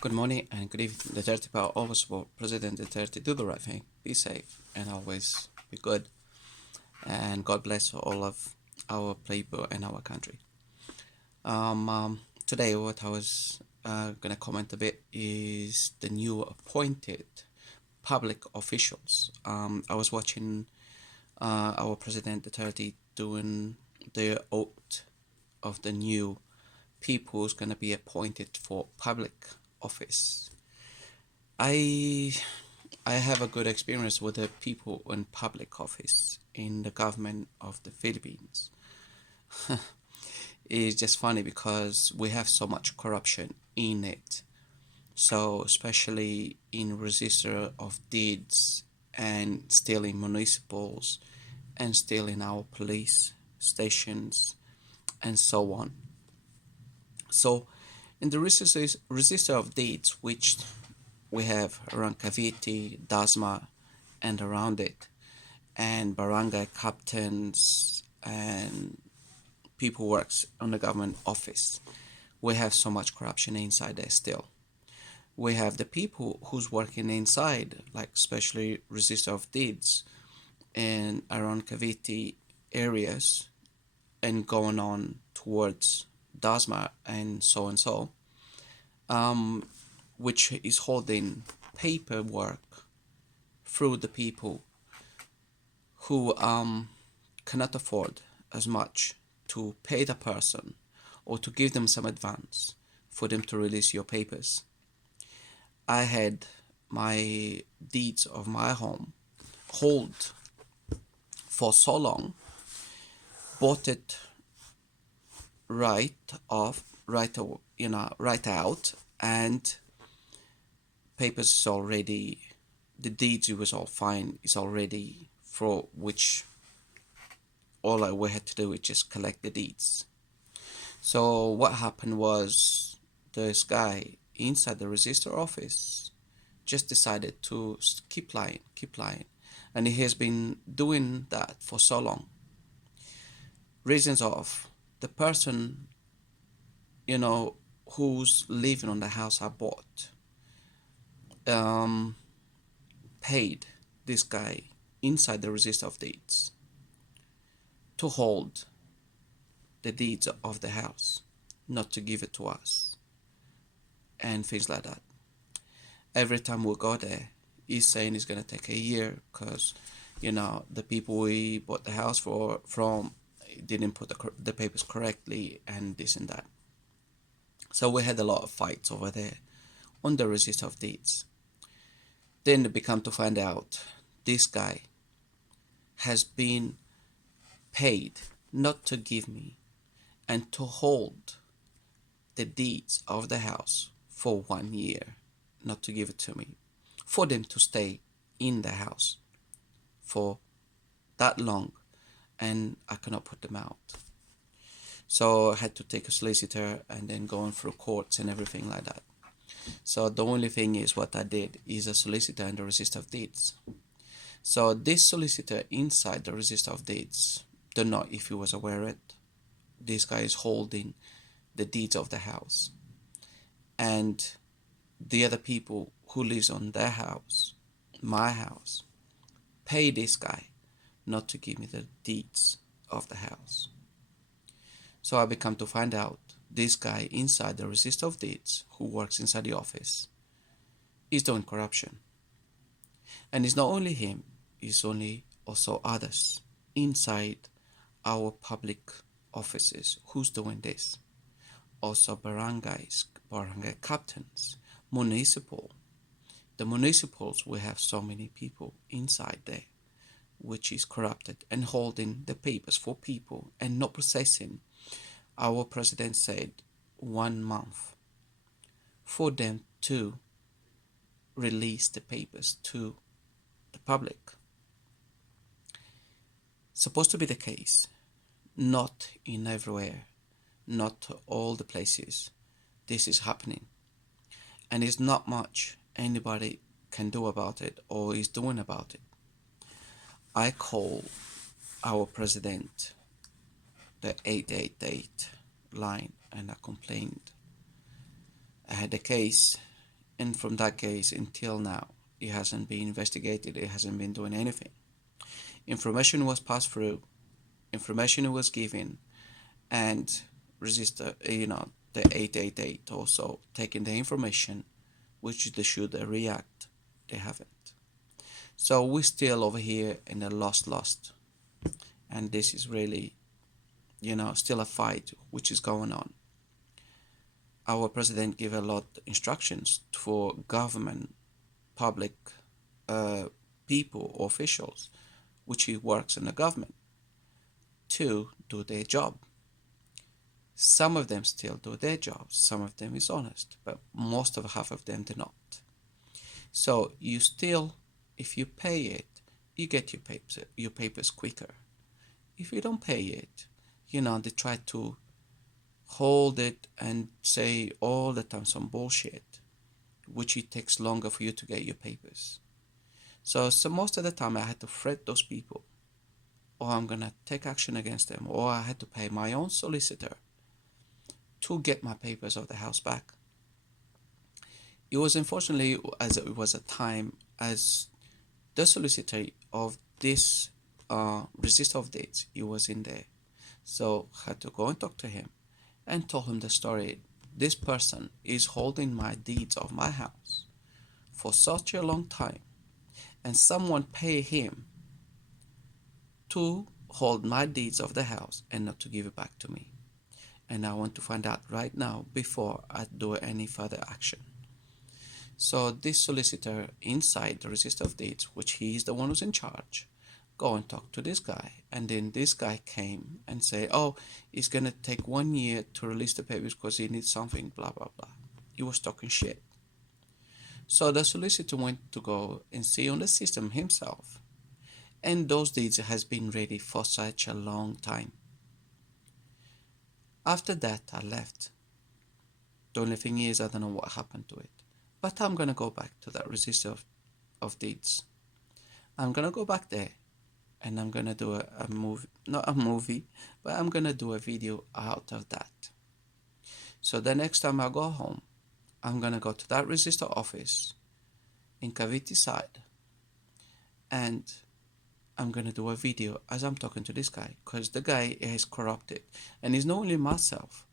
Good morning and good evening. Duterte power always support President Duterte. Do the right thing, be safe, and always be good. And God bless all of our people and our country. Today, what I was gonna comment a bit is the new appointed public officials. I was watching our President Duterte doing the oath of the new people who's gonna be appointed for public office. I I have a good experience with the people in public office in the government of the Philippines. It's just funny because we have so much corruption in it. So especially in register of deeds and still in municipals and still in our police stations and so on. So in the register of deeds, which we have around Cavite, Dasma, and around it, and barangay captains and people who works on the government office. We have so much corruption inside there still. We have the people who's working inside, like especially register of deeds and around Cavite areas and going on towards Dasma and so, which is holding paperwork through the people who cannot afford as much to pay the person or to give them some advance for them to release your papers. I had my deeds of my home hold for so long, bought it right off, right out, and papers is already, the deeds it was all fine is already for which all we had to do is just collect the deeds. So what happened was this guy inside the register office just decided to keep lying, and he has been doing that for so long. Reasons of the person, who's living on the house I bought, um, paid this guy inside the register of deeds to hold the deeds of the house, not to give it to us, and things like that. Every time we go there, he's saying it's gonna take a year because, the people we bought the house from didn't put the papers correctly and this and that. So we had a lot of fights over there on the register of deeds. Then we become to find out this guy has been paid not to give me and to hold the deeds of the house for 1 year, not to give it to me, for them to stay in the house for that long, and I cannot put them out. So I had to take a solicitor and then going through courts and everything like that. So the only thing is what I did is a solicitor and the register of deeds. So this solicitor inside the register of deeds, don't know if he was aware of it. This guy is holding the deeds of the house, and the other people who lives on their house, my house, pay this guy not to give me the deeds of the house. So I become to find out this guy inside the register of deeds who works inside the office is doing corruption. And it's not only him, it's only also others inside our public offices who's doing this. Also barangays, barangay captains, municipal. The municipals, we have so many people inside there, which is corrupted and holding the papers for people and not processing. Our president said 1 month for them to release the papers to the public. Supposed to be the case, not in everywhere, not all the places this is happening, and it's not much anybody can do about it or is doing about it. I call our president the 888 line and I complained. I had a case And from that case until now, it hasn't been investigated, it hasn't been doing anything. Information was passed through, information was given, and register, the 888 also taking the information, which they should react. They haven't. So we're still over here in a lost. And this is really, still a fight which is going on. Our president gave a lot of instructions for government, public people, officials, which he works in the government, to do their job. Some of them still do their jobs, some of them is honest, but most of half of them do not. So you still, if you pay it, you get your papers quicker. If you don't pay it, they try to hold it and say all the time some bullshit, which it takes longer for you to get your papers. So most of the time I had to threat those people, or I'm gonna take action against them, or I had to pay my own solicitor to get my papers of the house back. It was unfortunately, as it was a time as the solicitor of this register of dates, he was in there. So I had to go and talk to him and told him the story. This person is holding my deeds of my house for such a long time, and someone pay him to hold my deeds of the house and not to give it back to me. And I want to find out right now before I do any further action. So this solicitor inside the register of deeds, which he is the one who's in charge, go and talk to this guy. And then this guy came and say, oh, it's gonna take 1 year to release the papers because he needs something, blah blah blah. He was talking shit. So the solicitor went to go and see on the system himself, and those deeds has been ready for such a long time. After that I left. The only thing is, I don't know what happened to it, but I'm gonna go back to that register of deeds. I'm gonna go back there, and I'm gonna do a movie, not a movie, but I'm gonna do a video out of that. So the next time I go home, I'm gonna go to that register office in Cavite side, and I'm gonna do a video as I'm talking to this guy, because the guy is corrupted, and it's not only myself,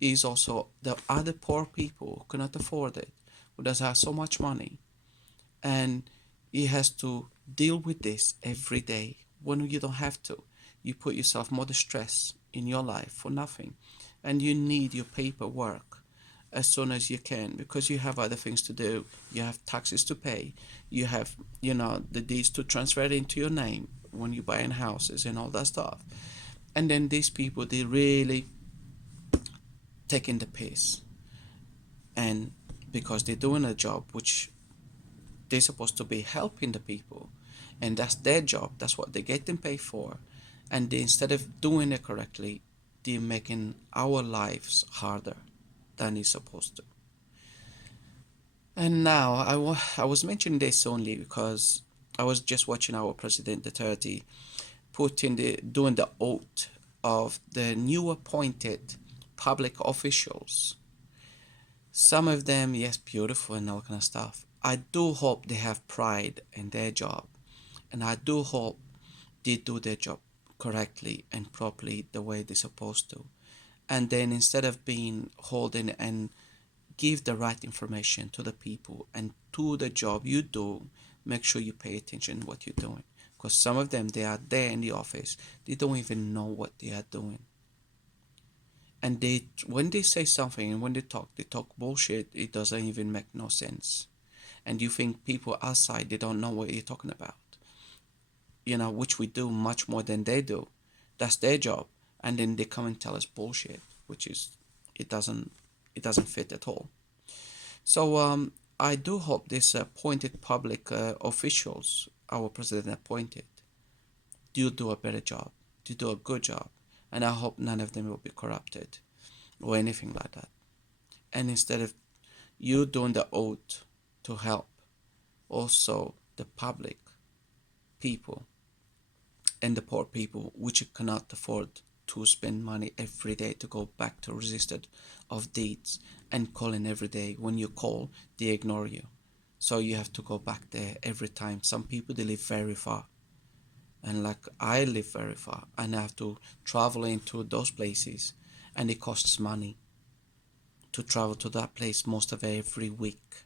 it's also the other poor people who cannot afford it, who doesn't have so much money, and he has to deal with this every day when you don't have to. You put yourself more stress in your life for nothing, and you need your paperwork as soon as you can, because you have other things to do. You have taxes to pay, you have the deeds to transfer into your name when you're buying houses and all that stuff. And then these people, they really taking the piss, and because they're doing a job which they're supposed to be helping the people, and that's their job, that's what they get them paid for, and they, instead of doing it correctly, they're making our lives harder than it's supposed to. And now I was mentioning this only because I was just watching our president Duterte doing the oath of the new appointed public officials. Some of them, yes, beautiful and all kind of stuff. I do hope they have pride in their job, and I do hope they do their job correctly and properly the way they're supposed to. And then instead of being holding and give the right information to the people and to the job you do, make sure you pay attention to what you're doing. Because some of them, they are there in the office, they don't even know what they are doing. And when they say something and when they talk bullshit. It doesn't even make no sense. And you think people outside, they don't know what you're talking about, which we do much more than they do. That's their job. And then they come and tell us bullshit, which is, it doesn't fit at all. So I do hope this appointed public officials, our president appointed, do a better job, do a good job. And I hope none of them will be corrupted or anything like that. And instead of you doing the oath to help also the public people and the poor people, which cannot afford to spend money every day to go back to registered of dates and calling every day. When you call, they ignore you. So you have to go back there every time. Some people, they live very far. And like I live very far and I have to travel into those places, and it costs money to travel to that place most of every week.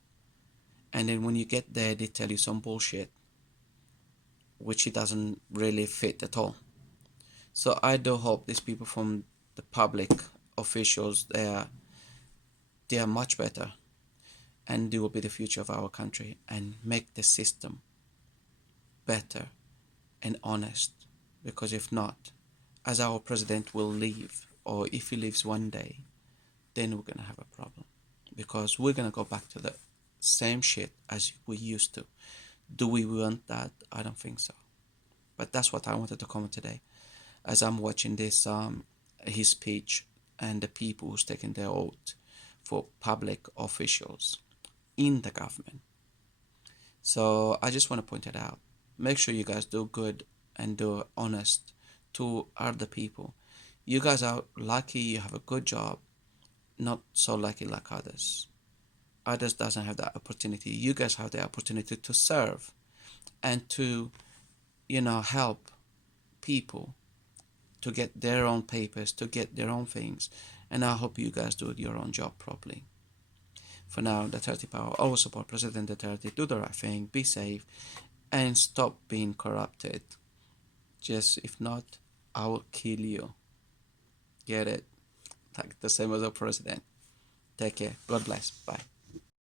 And then when you get there, they tell you some bullshit, which it doesn't really fit at all. So I do hope these people from the public officials, they are much better, and they will be the future of our country and make the system better and honest. Because if not, as our president will leave, or if he leaves one day, then we're gonna have a problem, because we're gonna go back to the same shit as we used to. Do we want that? I don't think so. But that's what I wanted to comment today, as I'm watching this his speech and the people who's taking their oath for public officials in the government. So I just want to point it out. Make sure you guys do good and do honest to other people. You guys are lucky, you have a good job, not so lucky like others. Others doesn't have that opportunity. You guys have the opportunity to serve and to, help people to get their own papers, to get their own things. And I hope you guys do your own job properly. For now, Duterte power, always support President Duterte, do the right thing, be safe, and stop being corrupted. Just, if not, I will kill you. Get it? Like the same as a president. Take care. God bless. Bye.